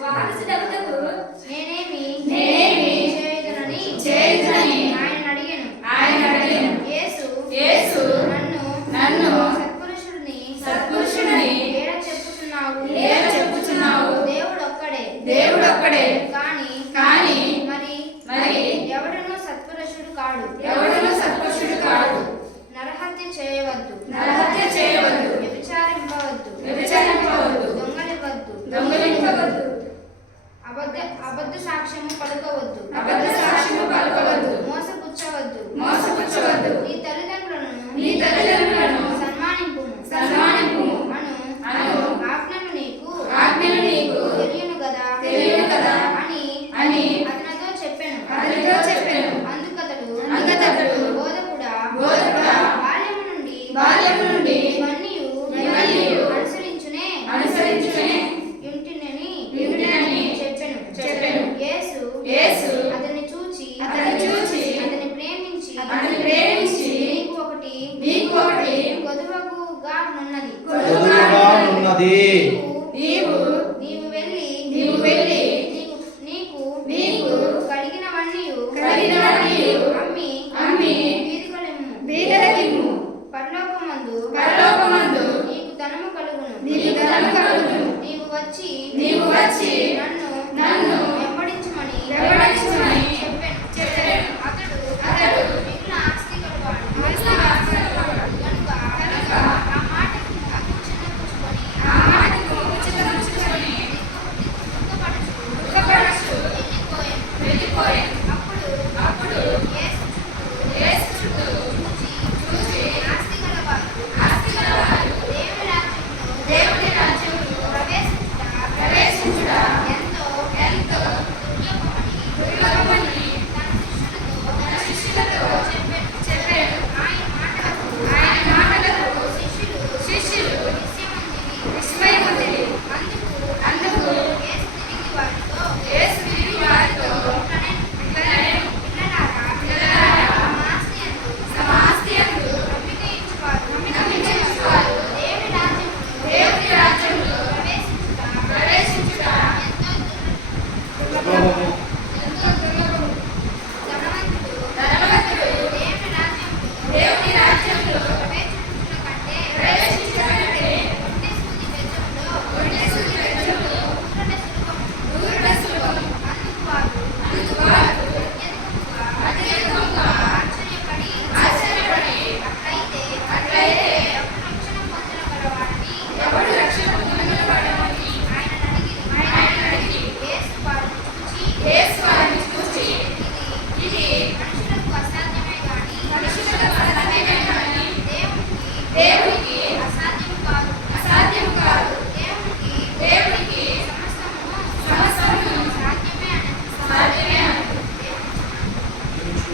వారసుడగుటకు నేనేమి నేనేమి చేయుదునని చేయుదునని ఆయన అడిగాను ఆయన అడిగాను. యేసు యేసు నన్ను నన్ను సత్పురుషుడిని సత్పురుషుడిని ఏడ చెప్పుచున్నావు ఏడ చెప్పుచున్నావు. దేవుడు ఒక్కడే దేవుడొక్కడే. కానీ అబద్ధ సాక్ష్యము పలకవద్దు. అబద్ధ సాక్ష్యము పలకవద్దు. ఉన్నది నీవు నీవు వెళ్ళి నీవు వెళ్ళి నీకు నీకు నీకు కలిగినవన్నీయు కలిగినవన్నీయు అమ్మి అమ్మి బీదికొలెమ్ము బీదలకిమ్ము. పరలోకమందు పరలోకమందు నీకు ధనము కలుగును నీకు ధనము కలుగును. నీవు వచ్చి నీవు వచ్చి నన్ను నన్ను